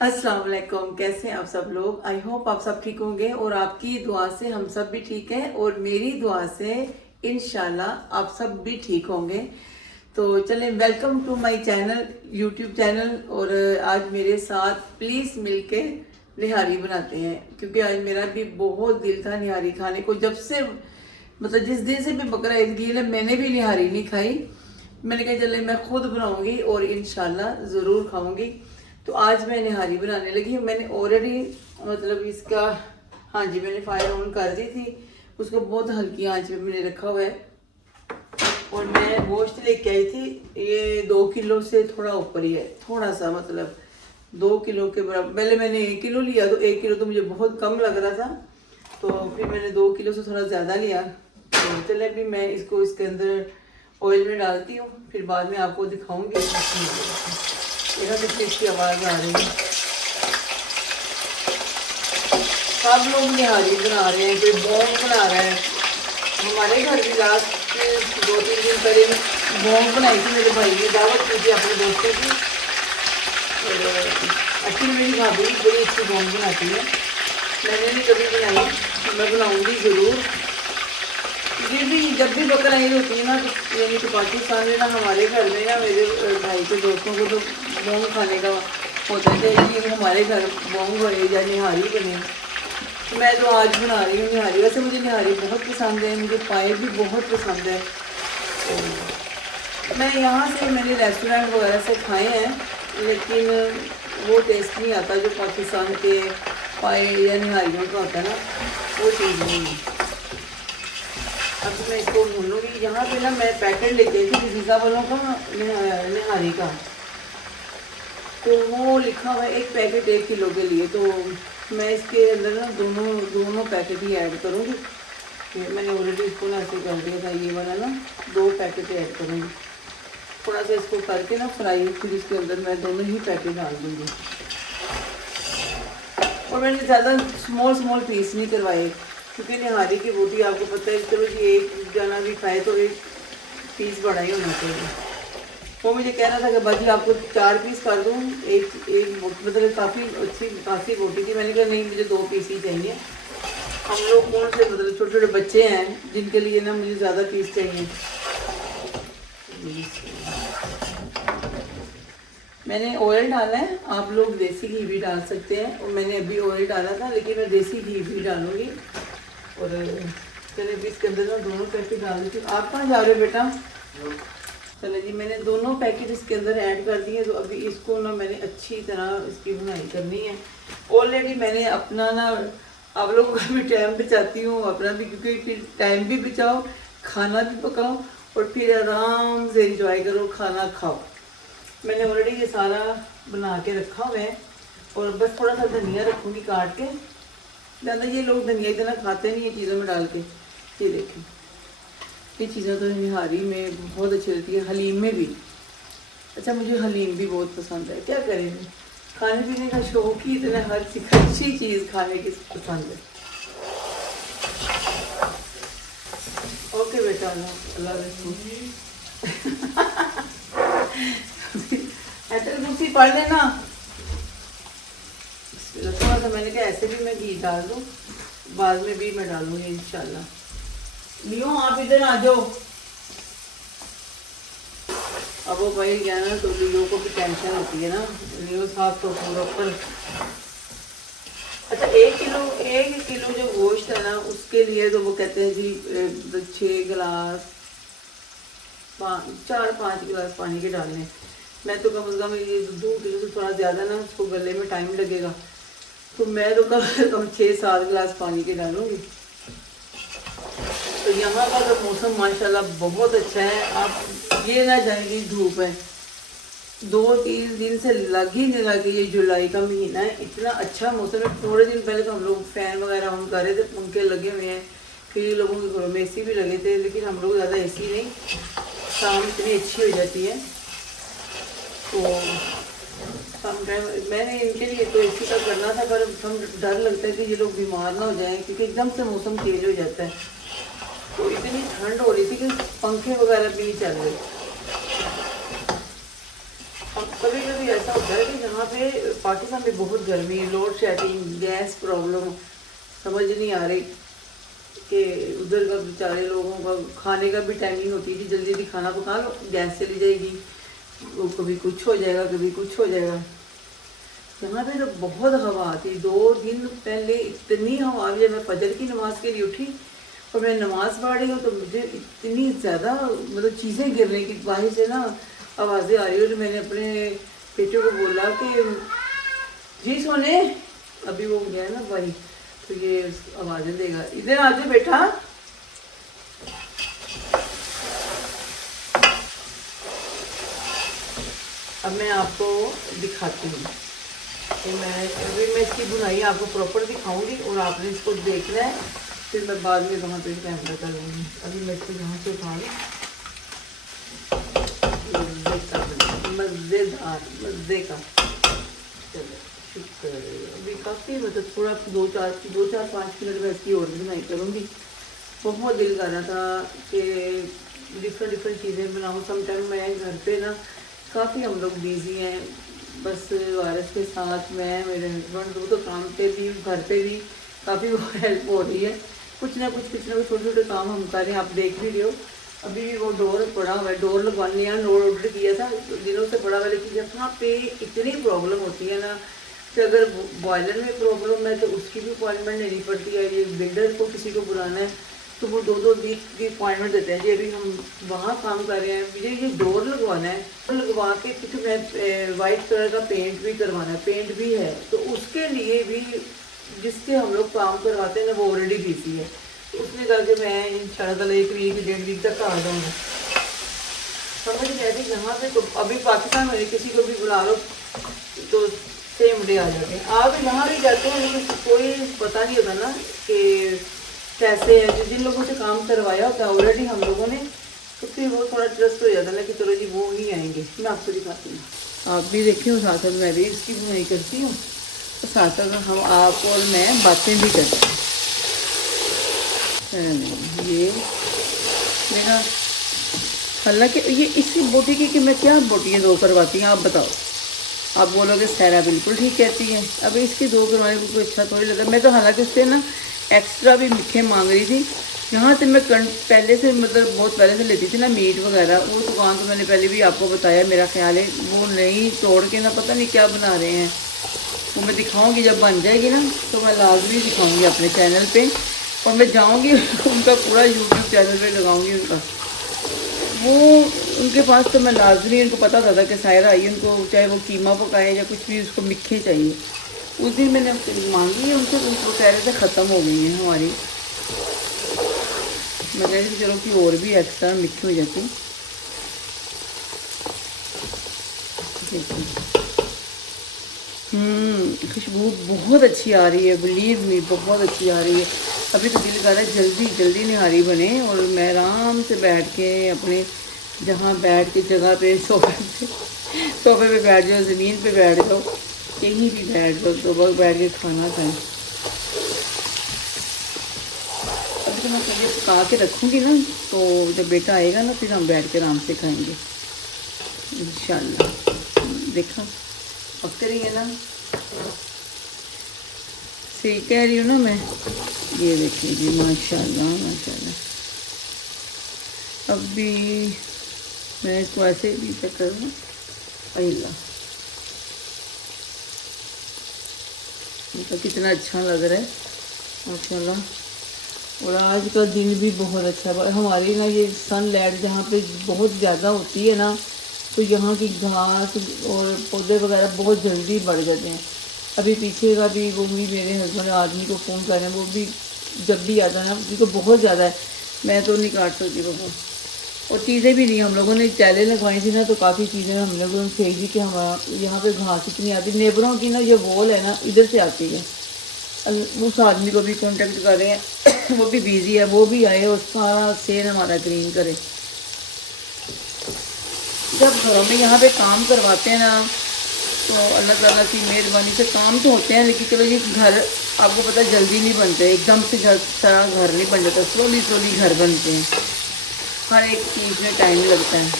अस्सलाम वालेकुम। कैसे हैं आप सब लोग? आई होप आप सब ठीक होंगे और आपकी दुआ से हम सब भी ठीक हैं और मेरी दुआ से इंशाल्लाह आप सब भी ठीक होंगे। तो चलें, welcome to my channel, YouTube channel. और आज मेरे साथ प्लीज़ मिलके निहारी बनाते हैं, क्योंकि आज मेरा भी बहुत दिल था निहारी खाने को। जब से मतलब जिस दिन से भी बकरा ईद की है मैंने भी निहारी नहीं खाई। मैंने कहा चले मैं खुद बनाऊंगी और इंशाल्लाह ज़रूर खाऊंगी। तो आज मैं निहारी बनाने लगी। मैंने ऑलरेडी मतलब इसका, हाँ जी, मैंने फायर ऑन कर दी थी। उसको बहुत हल्की आंच पे मैंने रखा हुआ है। और मैं गोश्त लेके आई थी, ये 2 किलो से थोड़ा ऊपर ही है, थोड़ा सा मतलब 2 किलो के बराबर। पहले मैंने 1 किलो लिया तो 1 किलो तो मुझे बहुत कम लग रहा था, तो फिर मैंने 2 किलो से थोड़ा ज़्यादा लिया। तो चले अभी मैं इसको इसके अंदर ऑयल में डालती हूँ, फिर बाद में आपको दिखाऊंगी। देखा कितनी इसकी आवाज़ आ रही है। सब लोग निहारी बना रहे हैं, कोई बॉन्ग बना रहा है। हमारे घर भी लास्ट 2-3 दिन पहले बॉन्ग बनाई थी, मेरे भाई ने दावत की थी अपने दोस्तों की। और एक्चुअली मेरी भाभी बड़ी अच्छी बॉन्ग बनाती है, मैंने नहीं कभी बनाई, मैं बनाऊंगी ज़रूर। ये भी जब भी बकरा ईद होती है ना, तो यानी कि पाकिस्तान में ना, हमारे घर में ना, मेरे भाई के दोस्तों को तो बॉन्ग खाने का होता है कि हमारे घर बॉन्ग बने या निहारी बने। तो मैं तो आज बना रही हूँ निहारी। वैसे मुझे निहारी बहुत पसंद है, मुझे पाए भी बहुत पसंद है। तो मैं यहाँ से, मैंने रेस्टोरेंट वगैरह से खाए हैं, लेकिन वो टेस्ट नहीं आता जो पाकिस्तान के पाए या निहारियों का होता है ना, वो चीज़ नहीं है। अब मैं इसको भूनूंगी। यहाँ पे ना मैं पैकेट लेके आई थी पिज़्ज़ा वालों का, निहारी का, तो वो लिखा हुआ है एक पैकेट 1 किलो के लिए। तो मैं इसके अंदर ना दोनों पैकेट ही ऐड करूँगी। मैंने ऑलरेडी इसको ना ऐसे कर दिया था, ये वाला ना 2 पैकेट ऐड करूँगी। थोड़ा सा इसको करके ना फ्राई, फिर इसके अंदर मैं दोनों ही पैकेट डाल दूँगी। और मैंने ज़्यादा स्मॉल पीस नहीं करवाए, क्योंकि निहारी की रोटी आपको पता है, चलो जी एक जना भी खाए तो एक पीस बड़ा ही होना चाहिए। वो मुझे कह रहा था कि बाजी आपको 4 पीस कर दूँ, एक मतलब काफ़ी अच्छी खासी रोटी थी। मैंने कहा नहीं, मुझे 2 पीस ही चाहिए। हम लोग कौन से मतलब छोटे छोटे बच्चे हैं जिनके लिए ना मुझे ज़्यादा पीस चाहिए। मैंने ऑयल डाला है, आप लोग देसी घी भी डाल सकते हैं, और मैंने अभी ऑयल डाला था, लेकिन मैं देसी घी भी डालूँगी। और चले भी इसके अंदर ना दोनों पैकेट डाल देती हूँ। आप कहाँ जा रहे हो बेटा? चले जी, मैंने दोनों पैकेट इसके अंदर ऐड कर दिए। तो अभी इसको ना मैंने अच्छी तरह इसकी बुनाई करनी है। ऑलरेडी मैंने अपना ना, आप लोगों का भी टाइम बचाती हूँ, अपना भी, क्योंकि फिर टाइम भी बचाओ, खाना भी पकाओ और फिर आराम से इंजॉय करो, खाना खाओ। मैंने ऑलरेडी ये सारा बना के रखा हुआ है, और बस थोड़ा सा धनिया रखूँगी काट के। ज़्यादा ये लोग धनिया इतना खाते नहीं है चीज़ों में डाल के। ये देखें, ये चीज़ें तो निहारी में बहुत अच्छी रहती है, हलीम में भी। अच्छा, मुझे हलीम भी बहुत पसंद है, क्या करें, खाने पीने का शौक ही इतना, हर अच्छी चीज़ खाने की पसंद है। ओके बेटा, अल्लाह ऐसे कुर्सी पढ़ लेना। थोड़ा सा मैंने कहा ऐसे भी मैं घी डाल दूँ, बाद में भी मैं डालूँगी इंशाल्लाह। लियो आप इधर आ जाओ। अब वो भाई गया ना, तो लियो को भी टेंशन होती है ना, लियो साफ तो पूरा ऊपर। अच्छा, 1 किलो जो गोश्त है ना, उसके लिए तो वो कहते हैं जी 6 गिलास 4-5 गिलास पानी के डालने। मैं तो कम से कम ये 2 किलो से थोड़ा ज़्यादा ना, उसको गले में टाइम लगेगा, तो मैं तो कम से कम 6-7 गिलास पानी के डालूँगी। तो यहाँ का तो मौसम माशाल्लाह बहुत अच्छा है। आप ये ना जाएंगी, धूप है 2-3 दिन से लग ही नहीं लगी। ये जुलाई का महीना है, इतना अच्छा मौसम है। थोड़े दिन पहले तो हम लोग फ़ैन वगैरह ऑन कर रहे थे, पंखे लगे हुए हैं, कई लोगों के घरों में एसी भी लगे थे, लेकिन हम लोग ज़्यादा एसी नहीं, शाम इतनी अच्छी हो जाती है। तो समटाइम मैंने इनके लिए तो एसी का करना था, पर हम डर लगता है कि ये लोग बीमार ना हो जाएं, क्योंकि एकदम से मौसम चेंज हो जाता है। तो इतनी ठंड हो रही थी कि पंखे वगैरह भी नहीं चल रहे। कभी कभी ऐसा होता है कि जहाँ पे पाकिस्तान में बहुत गर्मी, लोड शेडिंग, गैस प्रॉब्लम, समझ नहीं आ रही कि उधर का बेचारे लोगों का खाने का भी टाइमिंग होती है कि जल्दी जल्दी खाना पका लो, गैस चली जाएगी, वो कभी कुछ हो जाएगा कभी कुछ हो जाएगा। यहाँ पे तो बहुत हवा आती, 2 दिन पहले इतनी हवा आई। जब मैं फजर की नमाज के लिए उठी और मैं नमाज पढ़ रही हूँ तो मुझे इतनी ज़्यादा मतलब चीज़ें गिरने की बाहर से ना आवाज़ें आ रही है। और मैंने अपने बेटे को बोला कि जी सोने, अभी वो गया ना भाई तो ये आवाज़ें देगा, इधर आ जाओ बेटा। अब मैं आपको दिखाती हूँ कि मैं इसकी बुनाई आपको प्रॉपर दिखाऊंगी और आपने इसको देखना है, फिर मैं बाद में वहाँ पे कैमरा कर लूँगी। अभी मैं इसको यहाँ से उठा लूँ, मज़ेदार मज़े का। चलो शुक्र, अभी काफ़ी मतलब थोड़ा 2-4-5 मिनट में इसकी और बुनाई करूँगी। बहुत दिल कर रहा था कि डिफरेंट चीज़ें बनाऊँ। समटाइम मैं घर पे ना काफ़ी हम लोग बिज़ी हैं, बस वारिस के साथ मैं, मेरे हस्बैंड, वो तो काम पे भी घर पे भी काफ़ी हेल्प हो रही है। कुछ ना कुछ छोटे छोटे काम हम कर रहे हैं, आप देख भी रहे हो। अभी भी वो डोर पड़ा हुआ है, डोर लगवाने यहाँ डोर ऑर्डर किया था दिनों से पड़ा हुआ, लेकिन यहाँ पे इतनी प्रॉब्लम होती है ना कि अगर बॉयलर में प्रॉब्लम है तो उसकी भी अपॉइंटमेंट लेनी पड़ती है। ये बिल्डर को किसी को बुलाना है तो वो 2-2 वीक की अपॉइंटमेंट देते हैं। जी अभी हम वहाँ काम कर रहे हैं, मुझे ये डोर लगवाना है, तो लगवा के कुछ मैं वाइट कलर का पेंट भी करवाना है, पेंट भी है, तो उसके लिए भी जिससे हम लोग काम करवाते हैं ना वो ऑलरेडी बिजी है। तो उसने कहा कि मैं इंशाल्लाह 1 वीक 1.5 वीक तक आ जाऊँगा। समझ गए थे यहाँ पे तो अभी पाकिस्तान में किसी को भी बुला लो तो सेम डे आ जाते हैं। आप यहाँ भी जाते हैं लेकिन कोई पता नहीं होता ना कि कैसे है। जिन लोगों से काम करवाया होता है ऑलरेडी हम लोगों ने, तो फिर वो थोड़ा ट्रस्ट हो जाता है ना कि चलो जी वो ही आएंगे। मैं आपको दिखाती हूँ, आप भी देखिए, साथ साथ मैं भी इसकी बुनाई करती हूँ, तो साथ साथ हम आप और मैं बातें भी करते हैं। ये मेरा, हालांकि ये इसी बोटी की कि मैं क्या बोटियाँ 2 करवाती हैं, आप बताओ। आप बोलोगे सहरा बिल्कुल ठीक कहती है, अब इसकी 2 करवाने को कोई अच्छा थोड़ी लगा। मैं तो हालांकि उससे ना एक्स्ट्रा भी मीठे मांग रही थी। यहाँ से मैं पहले से मतलब बहुत पहले से लेती थी ना मीट वगैरह, वो दुकान तो मैंने पहले भी आपको बताया, मेरा ख्याल है वो नहीं तोड़ के ना पता नहीं क्या बना रहे हैं। वो मैं दिखाऊंगी जब बन जाएगी ना, तो मैं लाजमी दिखाऊंगी अपने चैनल पे, और मैं जाऊंगी उनका पूरा यूट्यूब चैनल पे लगाऊंगी उनका। वो उनके पास तो मैं लाजमी, उनको पता था कि सायरा आई, उनको चाहे वो कीमा पकाए या कुछ भी, उसको मिठे चाहिए। उस दिन मैंने मांगी है उनसे, वो कह रहे थे ख़त्म हो गई है हमारी। मैं कह रही थी चलो कि और भी एक्स्ट्रा मिठी हो जाती। खुशबू बहुत अच्छी आ रही है, बिलीव मी बहुत अच्छी आ रही है। अभी तो दिल कर रहा है जल्दी जल्दी निहारी बने और मैं आराम से बैठ के अपने जहाँ बैठ के जगह पे सोफे पे बैठ जाओ, ज़मीन पे बैठ जाओ, कहीं भी बैठ जाओ, तो बस बैठ के खाना खाएं। अभी तो मैं चीज़ें पका के रखूँगी ना, तो जब बेटा आएगा ना फिर हम बैठ के आराम से खाएँगे इंशाल्लाह। देखा पक रही है ना, सही कह रही हूँ ना मैं। ये देखिए जी, माशाल्लाह माशाल्लाह। अब भी मैं इसको ऐसे भी चेक करूँ, अल्लाह मतलब कितना अच्छा लग रहा है माशाल्लाह। और आज का दिन भी बहुत अच्छा है हमारी ना। ये सनलाइट जहाँ पे बहुत ज़्यादा होती है ना, तो यहाँ की घास और पौधे वगैरह बहुत जल्दी बढ़ जाते हैं। अभी पीछे का भी वो भी मेरे हस्बैंड आदमी को फ़ोन कर रहे हैं, वो भी जब भी आता है ना, उनको बहुत ज़्यादा है, मैं तो नहीं काट सकती वो। और चीज़ें भी नहीं, हम लोगों ने चैले लगवाई थी ना, तो काफ़ी चीज़ें हम लोगों ने भेजी कि हमारा यहाँ पे घास इतनी आती। नेबरों की ना ये वॉल है ना, इधर से आती है। उस आदमी को भी कांटेक्ट कर रहे हैं वो भी बिजी है, वो भी आए और सारा सेल हमारा ग्रीन करे। जब घरों में यहाँ पे काम करवाते हैं ना, तो अल्लाह ताला की मेहरबानी से काम तो होते हैं, लेकिन चलो ये घर आपको पता है जल्दी नहीं बनते, एकदम से सारा घर नहीं बन जाता, स्लोली स्लोली घर बनते हैं। हर एक चीज़ में टाइम लगता है।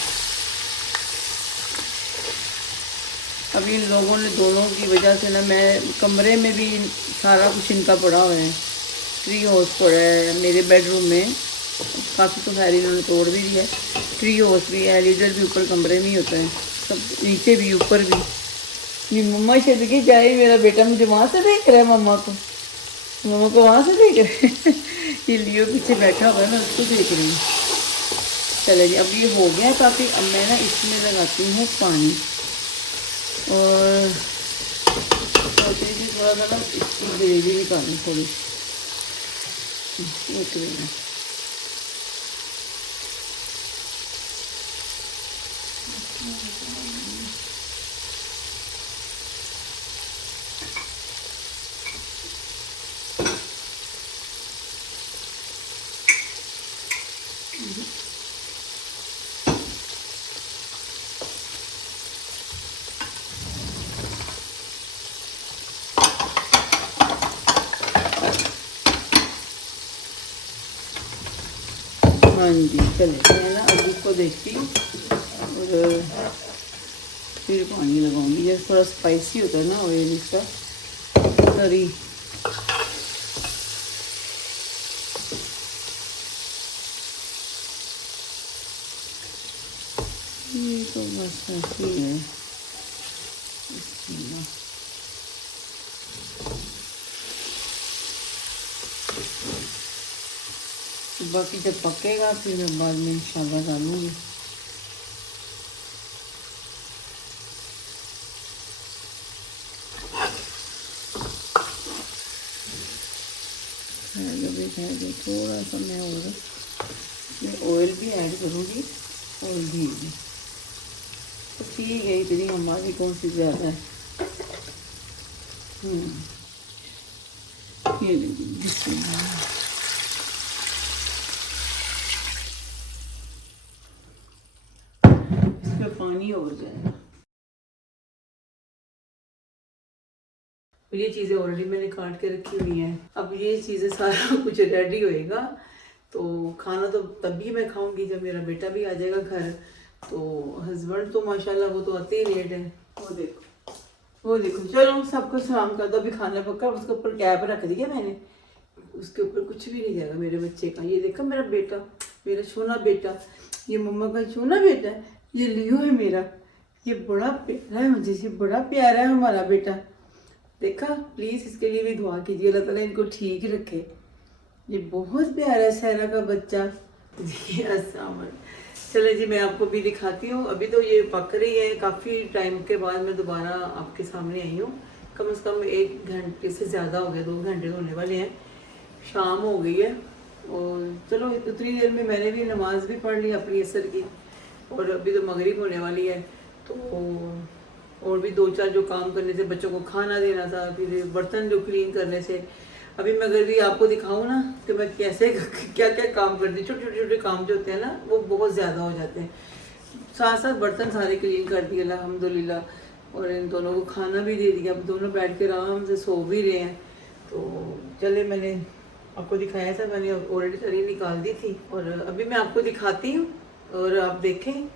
अभी इन लोगों ने दोनों की वजह से ना, मैं कमरे में भी सारा कुछ इनका पड़ा हुआ है। ट्री हाउस पड़ा है मेरे बेडरूम में, काफ़ी तो खैर इन्होंने तोड़ भी दिया है। ट्री हाउस भी है, लीडर भी ऊपर कमरे में ही होता है, सब नीचे भी ऊपर भी। ये मम्मा शायद की जाए, मेरा बेटा मुझे वहाँ से देख रहा है, मम्मा को वहाँ से देख रहे हैं। ये लियो पीछे बैठा हुआ है, मैं उसको देख रही हूँ। चले जी, अब ये हो गया काफ़ी। अब मैं ना इसमें लगाती हूँ पानी, और सोच रही थी थोड़ा सा ना इसकी ग्रेवी निकालूँ थोड़ी, एक मिनट। हाँ जी, चले मैं ना अब इसको देखती हूँ और फिर पानी लगाऊंगी। जैसे थोड़ा स्पाइसी होता है ना ऑयल इसका, करी। ये तो बस ऐसे ही है। बाकी जब पकेगा फिर मैं बाद में इंशाल्लाह डालूंगी। थोड़ा सा मैं और ऑयल भी ऐड करूँगी और घी भी, तो ठीक है, इतनी हमारी कौन सी ज़्यादा है। ये इसमें पानी और जाएगा। ये चीज़ें ऑलरेडी मैंने काट के रखी हुई हैं। अब ये चीज़ें सारा कुछ रेडी होएगा, तो खाना तो तभी मैं खाऊंगी जब मेरा बेटा भी आ जाएगा घर। तो हस्बैंड तो माशाल्लाह वो तो आते ही लेट है। वो देखो चलो सबको सलाम कर दो। अभी खाना पका, उसके ऊपर कैप रख दिया मैंने, उसके ऊपर कुछ भी नहीं जाएगा मेरे बच्चे का। ये देखो मेरा बेटा, मेरा सोना बेटा, ये मम्मा का सोना बेटा है। ये लियो है मेरा, ये बड़ा प्यारा है मुझे, ये बड़ा प्यारा है हमारा बेटा। देखा, प्लीज़ इसके लिए भी दुआ कीजिए, अल्लाह ताला इनको ठीक रखे। ये बहुत प्यारा है सहरा का बच्चा जी। अस्सलाम। चले जी, मैं आपको भी दिखाती हूँ। अभी तो ये पक रही है, काफ़ी टाइम के बाद मैं दोबारा आपके सामने आई हूँ। कम से कम 1 घंटे से ज़्यादा हो गया, 2 घंटे होने वाले हैं, शाम हो गई है। और चलो उतनी देर में मैंने भी नमाज भी पढ़ ली अपनी असर की, और अभी तो मगरिब होने वाली है। तो और भी 2-4 जो काम करने से, बच्चों को खाना देना था, फिर बर्तन जो क्लीन करने से। अभी मैं अगर भी आपको दिखाऊं ना कि मैं कैसे क्या क्या काम करती हूँ, छोटे छोटे काम जो होते हैं ना वो बहुत ज़्यादा हो जाते हैं। साथ साथ बर्तन सारे क्लीन कर दिए अल्हम्दुलिल्लाह, और इन दोनों को खाना भी दे दिया। अब दोनों बैठ के आराम से सो भी रहे हैं। तो चले, मैंने आपको दिखाया था, मैंने ऑलरेडी तरी निकाल दी थी, और अभी मैं आपको दिखाती हूँ और आप देखें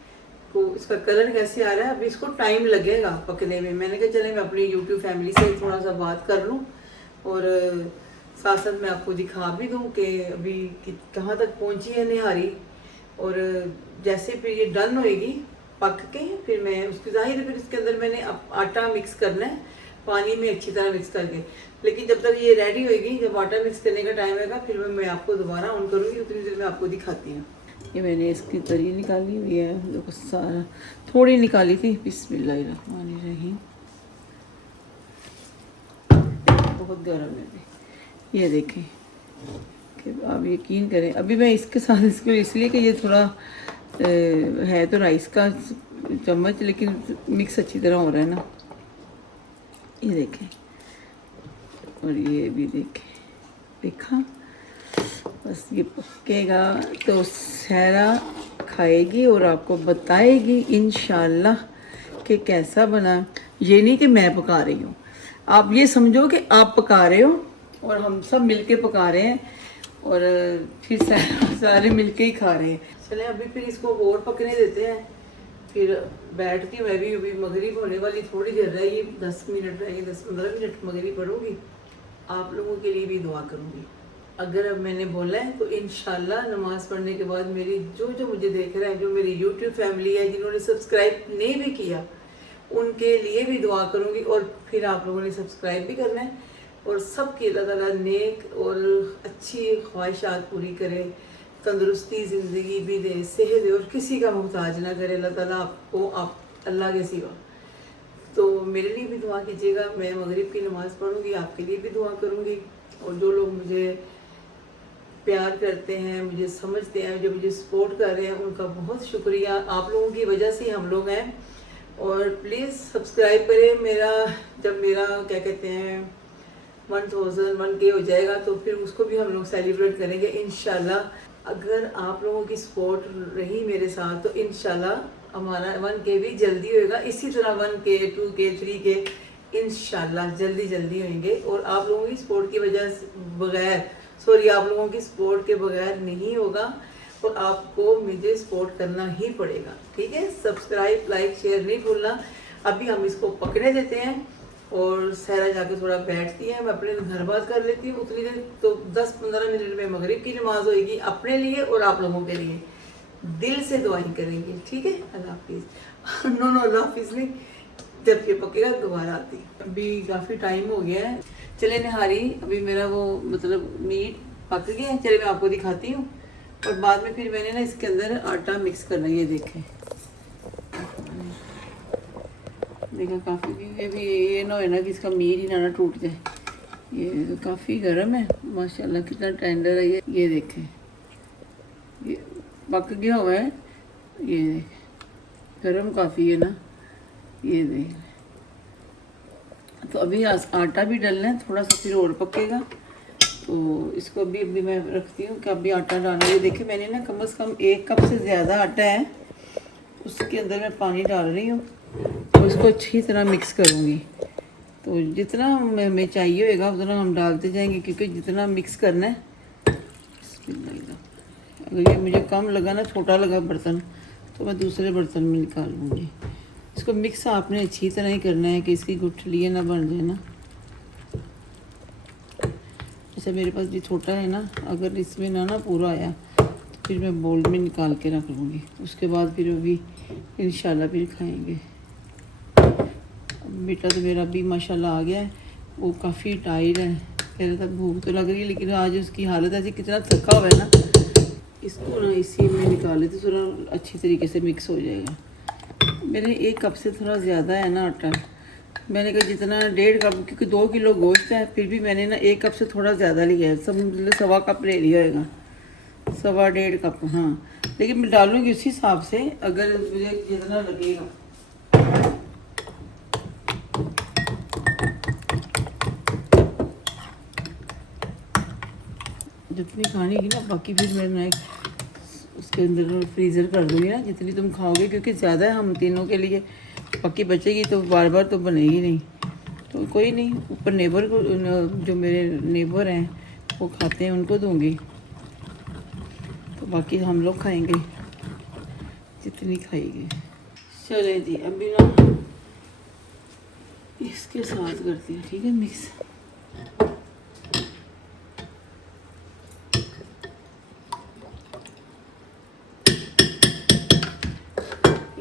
तो इसका कलर कैसे आ रहा है। अभी इसको टाइम लगेगा पकने में। मैंने कहा चले मैं अपनी यूट्यूब फैमिली से थोड़ा सा बात कर लूँ, और साथ साथ मैं आपको दिखा भी दूँ कि अभी कहाँ तक पहुँची है निहारी। और जैसे फिर ये डन होएगी पक के, फिर मैं उसकी जाहिर है फिर इसके अंदर मैंने आटा मिक्स करना है पानी में अच्छी तरह मिक्स करके। लेकिन जब तक ये रेडी होएगी, जब आटा मिक्स करने का टाइम आएगा, फिर मैं आपको दोबारा ऑन करूँगी, उतनी देर में आपको दिखाती हूँ। ये मैंने इसकी तरी निकाली हुई है, देखो सारा, थोड़ी निकाली थी। बिस्मिल्लाहिर्रहमानिर्रहीम। बहुत गर्म है। ये देखें कि आप यकीन करें, अभी मैं इसके साथ इसको इसलिए कि ये थोड़ा है तो राइस का चम्मच, लेकिन मिक्स अच्छी तरह हो रहा है ना। ये देखें, और ये भी देखें, देखा, बस ये पकेगा तो सहरा खाएगी और आपको बताएगी इंशाल्लाह कि कैसा बना। ये नहीं कि मैं पका रही हूँ, आप ये समझो कि आप पका रहे हो और हम सब मिलके पका रहे हैं, और फिर सारे मिलके ही खा रहे हैं। चले अभी फिर इसको और पकने देते हैं, फिर बैठती हूँ मैं भी। अभी मगरिब होने वाली थोड़ी देर रहेगी, 10 मिनट रहेगी, 10-15 मिनट मगरिब पढ़ूँगी। आप लोगों के लिए भी दुआ करूँगी। अगर अब मैंने बोला है तो इंशाल्लाह नमाज़ पढ़ने के बाद मेरी जो जो मुझे देख रहा है, जो मेरी यूट्यूब फैमिली है, जिन्होंने सब्सक्राइब नहीं भी किया, उनके लिए भी दुआ करूँगी। और फिर आप लोगों ने सब्सक्राइब भी करना है। और सबकी अल्लाह ताला नेक और अच्छी ख्वाहिशात पूरी करे, तंदुरुस्ती ज़िंदगी भी दे, सेहत दे, और किसी का मुहताज ना करे अल्लाह ताला आपको, आप अल्लाह के सिवा। तो मेरे लिए भी दुआ कीजिएगा। मैं मगरिब की नमाज़ पढ़ूँगी, आपके लिए भी दुआ करूँगी। और जो लोग मुझे प्यार करते हैं, मुझे समझते हैं, जो मुझे सपोर्ट कर रहे हैं, उनका बहुत शुक्रिया। आप लोगों की वजह से हम लोग हैं। और प्लीज़ सब्सक्राइब करें। मेरा जब मेरा क्या कहते हैं 1,000 हो जाएगा तो फिर उसको भी हम लोग सेलिब्रेट करेंगे इंशाल्लाह। अगर आप लोगों की सपोर्ट रही मेरे साथ तो इंशाल्लाह हमारा 1K भी जल्दी होएगा। इसी तरह 1K, 2K, 3K इंशाल्लाह जल्दी जल्दी होंगे। और आप लोगों की सपोर्ट की वजह से आप लोगों की सपोर्ट के बगैर नहीं होगा। और आपको मुझे सपोर्ट करना ही पड़ेगा, ठीक है। सब्सक्राइब, लाइक, शेयर नहीं भूलना। अभी हम इसको पकड़े देते हैं और सहरा जाके थोड़ा बैठती है, मैं अपने घर बात कर लेती हूँ उतनी देर। तो 10-15 मिनट में मगरिब की नमाज होएगी अपने लिए और आप लोगों के लिए। दिल से दुआएं करेंगे, ठीक है। अल्लाह हाफिज़। नो अल्लाह हाफिज़ नहीं, जब ये पकेगा दोबारा आती। अभी काफ़ी टाइम हो गया है, चले नहारी। अभी मेरा वो मतलब मीट पक गया है, चले मैं आपको दिखाती हूँ। और बाद में फिर मैंने ना इसके अंदर आटा मिक्स करना है। ये देखें, देखा काफ़ी, ये ना है ना कि इसका मीट ही ना टूट जाए। ये तो काफ़ी गर्म है माशाल्लाह, कितना टेंडर है ये देखें, ये पक गया हुआ है। ये देखें गर्म काफ़ी है ना, ये देख। तो अभी आटा भी डालना है थोड़ा सा, फिर और पकेगा। तो इसको अभी मैं रखती हूँ कि अभी आटा डालना है। देखिए मैंने ना कम से कम 1 कप से ज़्यादा आटा है, उसके अंदर मैं पानी डाल रही हूँ। तो इसको अच्छी तरह मिक्स करूँगी। तो जितना हमें चाहिए होगा उतना हम डालते जाएंगे, क्योंकि जितना मिक्स करना है। अगर ये मुझे कम लगा ना, छोटा लगा बर्तन, तो मैं दूसरे बर्तन में निकाल लूँगी। इसको मिक्स आपने अच्छी तरह ही करना है कि इसकी गुठलियाँ ना बन जाए ना। जैसे मेरे पास ये छोटा है ना, अगर इसमें ना पूरा आया तो फिर मैं बोल में निकाल के रख लूँगी। उसके बाद फिर अभी इंशाल्लाह फिर खाएंगे। बेटा तो मेरा अभी माशाल्लाह आ गया है, वो काफ़ी टायर्ड है। कह रहा था भूख तो लग रही है, लेकिन आज उसकी हालत ऐसी, कितना थका हुआ है ना। इसको ना इसी में निकाले तो थोड़ा अच्छी तरीके से मिक्स हो जाएगा। मेरे 1 कप से थोड़ा ज़्यादा है ना आटा, मैंने कहा जितना 1.5 कप, क्योंकि 2 किलो गोश्त है, फिर भी मैंने ना 1 कप से थोड़ा ज़्यादा लिया है। सब मतलब 1.25 कप ले लिया होगा, 1.25 कप। हाँ, लेकिन मैं डालूँगी उसी हिसाब से, अगर मुझे जितना लगेगा। जितनी खानी की ना, बाकी फिर मैं उसके अंदर फ्रीज़र कर दूँगी ना, जितनी तुम खाओगे, क्योंकि ज़्यादा है हम तीनों के लिए। बाकी बचेगी तो बार बार तो बनेगी नहीं। तो कोई नहीं, ऊपर नेबर को, जो मेरे नेबर हैं वो खाते हैं, उनको दूँगी। तो बाकी हम लोग खाएंगे जितनी खाएंगे। चले जी, अभी ना इसके साथ करती हूँ, ठीक है, मिक्स।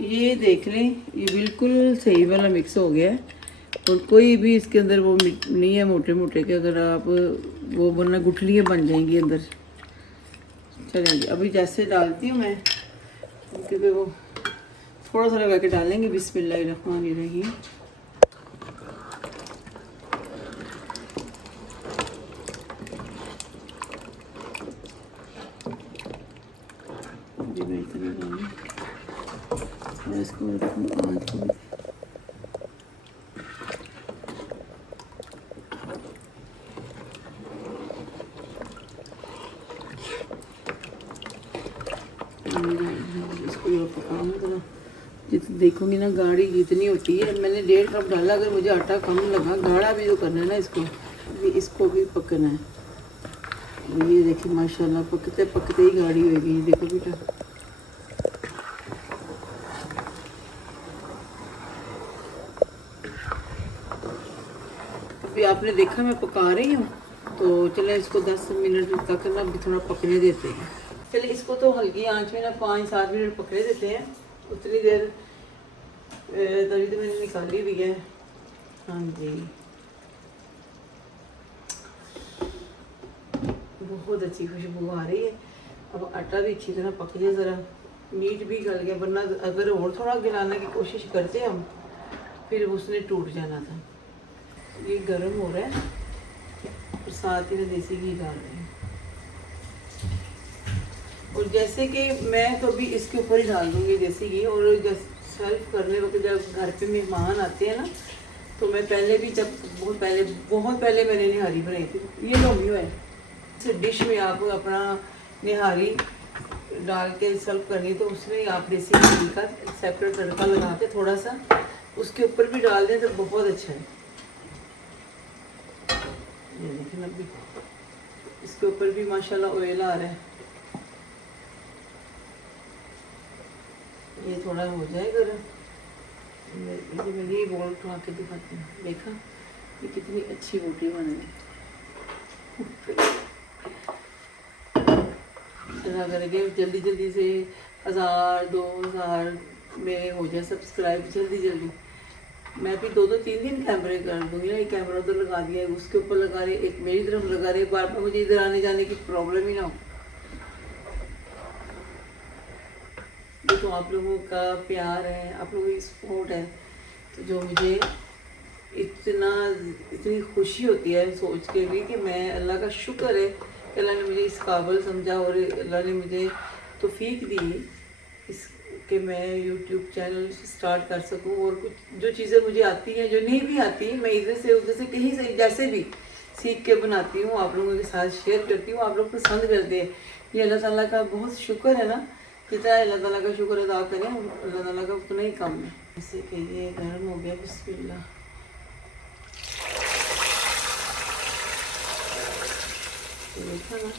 ये देख लें, ये बिल्कुल सही वाला मिक्स हो गया है। और कोई भी इसके अंदर वो नहीं है मोटे मोटे के, अगर आप वो वरना गुठलियाँ बन जाएंगी अंदर। चलेंगे अभी जैसे डालती हूँ मैं, क्योंकि वो थोड़ा सा लगा के डालेंगे। बिस्मिल्लाहिर्रहमानिर्रहीम। मैं इतना डालूँ, इसको आँच को इसको पकाऊंगा जरा। जितनी देखूंगी ना गाढ़ी जितनी होती है, मैंने 1.5 कप डाला। अगर मुझे आटा कम लगा, गाढ़ा भी तो करना है ना इसको भी पकना है। ये देखिए माशाल्लाह पकते पकते ही गाढ़ी होगी। देखो बेटा, अभी आपने देखा मैं पका रही हूँ, तो चले इसको 10 मिनट तक ना अभी थोड़ा पकने देते हैं। चलिए इसको तो हल्की आंच में ना 5-7 मिनट पकने देते हैं। उतनी देर तभी तो मैंने निकाली भी है। हाँ जी, बहुत अच्छी खुशबू आ रही है। अब आटा भी अच्छी तरह पक गया, ज़रा मीट भी गल गया, वरना अगर और थोड़ा गिलाने की कोशिश करते हम फिर उसने टूट जाना था। ये गर्म हो रहा है और साथ ही में देसी घी डाल रहे हैं। और जैसे कि मैं तो अभी इसके ऊपर ही डाल दूँगी देसी घी। और सर्व करने वक्त जब घर पे मेहमान आते हैं ना, तो मैं पहले भी जब बहुत पहले मैंने निहारी बनाई थी। ये लोमियो है। इस डिश में आप अपना निहारी डाल के सर्व करनी, तो उसमें आप देसी घी का सेपरेट तड़का लगा के थोड़ा सा उसके ऊपर भी डाल दें तो बहुत अच्छा है। ये लेकिन अभी इसके ऊपर भी माशाल्लाह ऑयल आ रहा है। ये थोड़ा हो जाए गरम, मैं ये बोल उठा के दिखाती हूँ। देखा ये कितनी अच्छी रोटी बन गई। चला करके जल्दी जल्दी से 1000-2000 मेरे हो जाए सब्सक्राइब जल्दी जल्दी। मैं भी 2-3 दिन कैमरे कर दूँगी ना। एक कैमरा उधर लगा दिया, उसके ऊपर लगा रहे, एक मेरी तरफ लगा रहे, बार बार मुझे इधर आने जाने की प्रॉब्लम ही ना हो। ये तो आप लोगों का प्यार है, आप लोगों की सपोर्ट है, तो जो मुझे इतनी खुशी होती है सोच के भी कि मैं अल्लाह का शुक्र है कि अल्लाह ने मुझे इस काबिल समझा और अल्लाह ने मुझे तौफीक दी इस कि मैं यूट्यूब चैनल स्टार्ट कर सकूं। और कुछ जो चीज़ें मुझे आती हैं, जो नहीं भी आती, मैं इधर से उधर से कहीं से जैसे भी सीख के बनाती हूँ, आप लोगों के साथ शेयर करती हूँ। आप लोग पसंद करते हैं, ये अल्लाह ताला का बहुत शुक्र है ना। जितना अल्लाह ताला का शुक्र अदा करें अल्लाह ताला का उतना ही कम है। जैसे कि ये गर्म हो गया, बिस्मिल्लाह। तो देखा ना,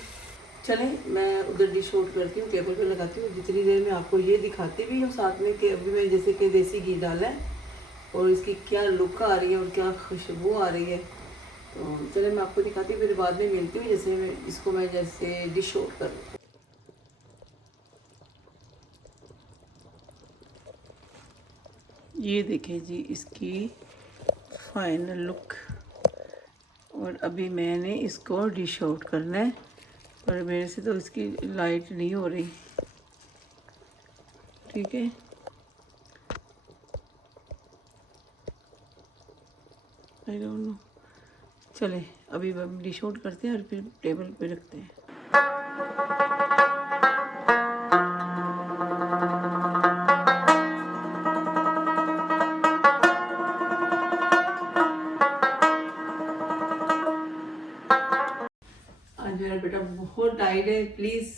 चलें मैं उधर डिश आउट करती हूँ, टेबल पे लगाती हूँ। जितनी देर में आपको ये दिखाती भी हूँ साथ में कि अभी मैं जैसे कि देसी घी डाला है और इसकी क्या लुक आ रही है और क्या खुशबू आ रही है। तो चले मैं आपको दिखाती हूँ, फिर बाद में मिलती हूँ जैसे मैं इसको जैसे डिश आउट कर लूँ। ये देखें जी इसकी फाइनल लुक। और अभी मैंने इसको डिश आउट करना है, और मेरे से तो इसकी लाइट नहीं हो रही। ठीक है, आई डोंट नो। चले अभी हम डिश आउट करते हैं और फिर टेबल पे रखते हैं। आज मेरा बेटा बहुत टाइट है, प्लीज़।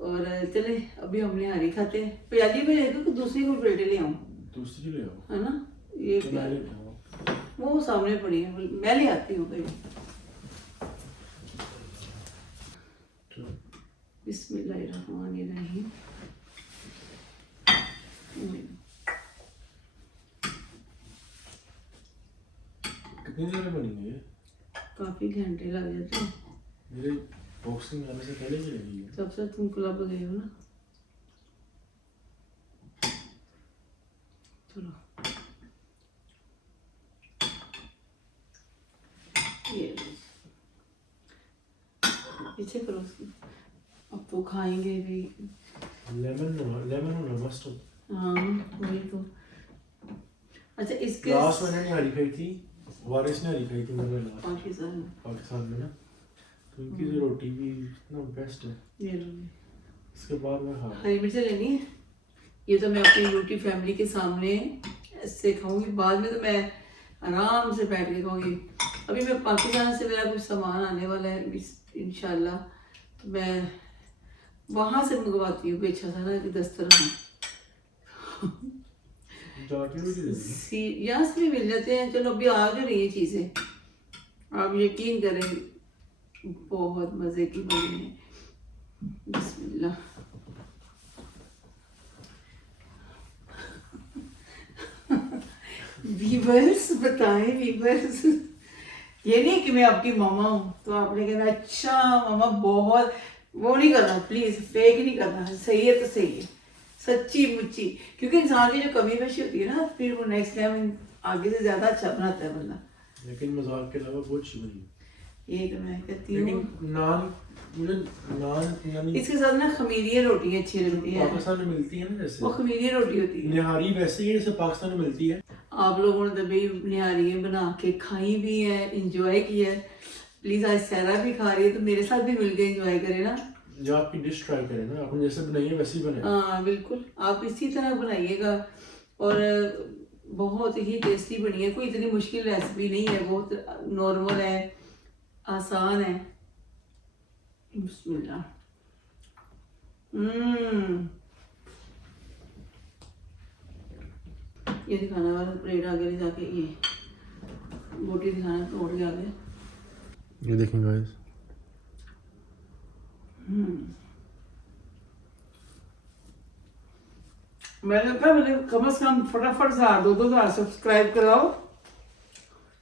और चले अभी हमने हरी खाते हैं। प्याली में ले दो, दूसरी को प्लेटें ले आऊँ? दूसरी ले आओ, है ना। ये तो वो सामने पड़ी है, मैं ले आती हूँ कहीं। बिस्मिल्लाहिर्रहमानिर्रहीम। कितनी देर में बनी है? काफ़ी घंटे लग जाते हैं। मेरे बॉक्सिंग आने से पहले ही लगी है। जब से तुम क्लब गए हो ना। चलो ये पीछे करो उसको, अब तो खाएंगे भी। लेमन होना मस्त। हाँ वही तो। अच्छा इसके लास्ट मैंने हरी खाई थी, वारिस ने हरी खाई थी मेरे लास्ट पाकिस्तान में ना, तो उनकी जो रोटी भी ना बेस्ट है। ये रोटी इसके बाद मैं हरी मिर्च लेनी है। ये तो मैं अपनी यूट्यूब फैमिली के सामने ऐसे खाऊंगी, बाद में तो मैं आराम से बैठ के खाऊंगी। अभी मैं पाकिस्तान से मेरा कुछ सामान आने वाला है इंशाल्लाह, तो मैं वहाँ से मंगवाती हूँ। अच्छा सा ना कि दस्तरखान यहाँ से भी मिल जाते हैं। चलो अभी आ जो रही है चीज़ें, आप यकीन करें बहुत मज़े की बनी है। बिस्मिल्लाह। वीवर्स बताएं, वीवर्स ये नहीं कि मैं आपकी मामा हूँ तो आपने कहना अच्छा मामा बहुत, वो नहीं करना प्लीज, फेक नहीं करना, सही है तो सही है, सच्ची मुच्ची, क्योंकि इंसान की जो कमी पेशी होती है ना फिर वो नेक्स्ट टाइम आगे से ज्यादा अच्छा बनाता है बंदा। लेकिन मजाक के अलावा बहुत अच्छी बनी। ये तो मैं कहती हूँ। लेकिन नान, मुझे नान यानी इसके साथ ना खमीरिया रोटी अच्छी लगती है, पाकिस्तान में मिलती है ना, वो जैसे खमीरिया रोटी होती है। निहारी वैसे ही है जैसे पाकिस्तान में मिलती है। आप लोगों ने तो भाई निहारियाँ बना के खाई भी है, इंजॉय किया है, प्लीज आज सहरा भी खा रही है तो मेरे साथ भी मिलकर इंजॉय करें ना। जो आपकी डिश ट्राई करें ना, आपने जैसे बनाई है वैसे ही बनाए। हाँ बिल्कुल, आप इसी तरह बनाइएगा और बहुत ही टेस्टी बनी है, कोई इतनी मुश्किल रेसिपी नहीं है, बहुत नॉर्मल है, आसान है। बिस्मिल्लाह। ये दिखाना वाला प्लेट आगे ले जाके, ये बोटी दिखाना तोड़ के आगे। ये देखें गाइस, मैंने कहा मुझे कम से कम फटाफट से 2,000 सब्सक्राइब कराओ,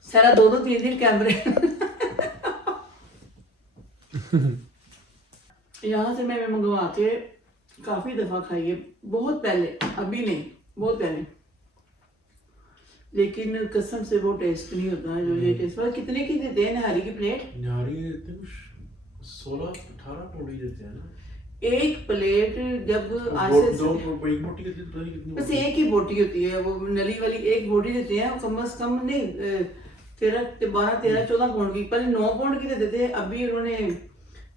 सारा 2-3 कैमरे यहाँ से मैं मंगवा के काफी दफा खाई है, बहुत पहले, अभी नहीं, बहुत पहले, लेकिन कसम से वो टेस्ट नहीं होता है जो ये टेस्ट। और कितने की देते हैं निहारी की प्लेट? निहारी देते हैं कुछ 16-18 पौड़ी देते हैं ना एक प्लेट, जब आज से दो एक बोटी देते हैं, पता नहीं कितनी बस बोटी। एक ही बोटी होती है, वो नली वाली एक बोटी देते हैं, कम से कम नहीं 12-13 पाउंड की, पहले 9 पाउंड की देते थे, अभी उन्होंने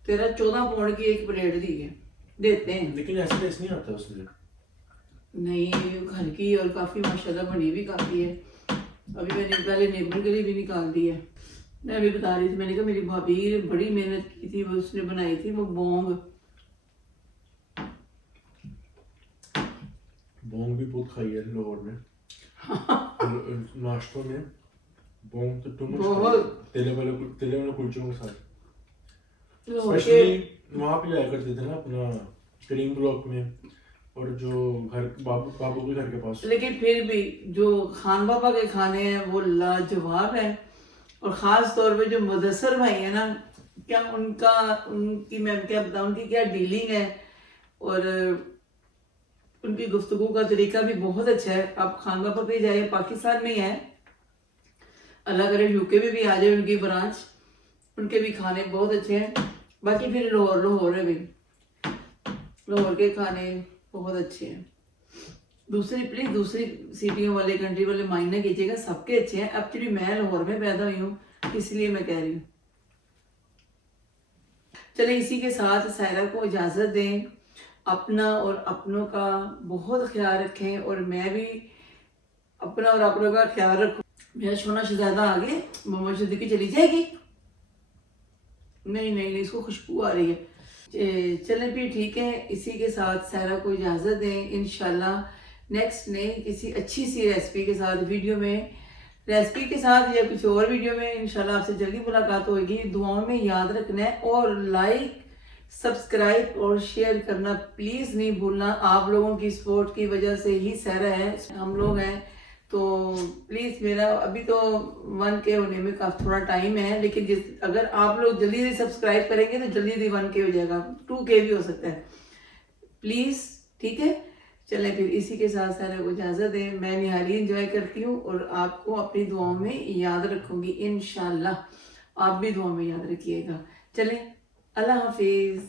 13-14 पाउंड की एक प्लेट दी है, देते हैं। लेकिन ऐसा टेस्ट नहीं आता उसमें। नहीं घर की और काफी माशाल्लाह बनी भी काफी है। अभी मैंने पहले नेबर के लिए भी निकाल दी है। मैं अभी बता रही थी, मैंने कहा मेरी भाभी ने बड़ी मेहनत की थी, वो उसने बनाई थी वो बोंग बोंग भी बहुत खाई है लाहौर में नाश्तों में। बोंग तो टू मच बहुत। तेले वाले कुलचों के साथ, लाहौर के स्पेशली वहाँ पे जाया करते थे ना अपना करीम ब्लॉक में, और जो घर बाबू के घर के पास। लेकिन फिर भी जो खान बाबा के खाने हैं वो लाजवाब है, और ख़ास तौर पे जो मुदस्सर भाई है ना, क्या उनकी मैं क्या बताऊँ, उनकी क्या डीलिंग है, और उनकी गुफ्तगू का तरीका भी बहुत अच्छा है। आप खान बाबा पे जाइए, पाकिस्तान में ही है, अल्लाह करे यूके में भी आ जाए उनकी ब्रांच, उनके भी खाने बहुत अच्छे हैं। बाकी फिर लाहौर है भी, लाहौर के खाने बहुत अच्छे हैं। दूसरी सिटियों वाले, कंट्री वाले माइंड ना कीजिएगा, सबके अच्छे हैं। एक्चुअली मैं लाहौर में पैदा हुई हूँ, इसलिए मैं कह रही हूँ। चले इसी के साथ सायरा को इजाज़त दें, अपना और अपनों का बहुत ख्याल रखें, और मैं भी अपना और अपनों का ख्याल रखूँ। मेरा छोना शहजादा आगे मम्मा सिद्दीकी चली जाएगी, नहीं नहीं, इसको खुशबू आ रही है। चलें फिर ठीक है, इसी के साथ सायरा को इजाज़त दें। इंशाल्लाह नेक्स्ट नई किसी अच्छी सी रेसिपी के साथ, वीडियो में रेसिपी के साथ या कुछ और वीडियो में इंशाल्लाह आपसे जल्दी मुलाकात होगी। दुआओं में याद रखना है, और लाइक सब्सक्राइब और शेयर करना प्लीज़ नहीं भूलना। आप लोगों की सपोर्ट की वजह से ही सायरा है, हम लोग हैं, तो प्लीज़ मेरा अभी तो 1K होने में काफ़ी थोड़ा टाइम है, लेकिन अगर आप लोग जल्दी से सब्सक्राइब करेंगे तो जल्दी 1K हो जाएगा, 2K भी हो सकता है, प्लीज़ ठीक है। चलें फिर इसी के साथ सारे को इजाज़त दें। मैं निहारी एंजॉय करती हूँ, और आपको अपनी दुआओं में याद रखूँगी इंशाल्लाह, आप भी दुआओं में याद रखिएगा। चलें, अल्लाह हाफिज़।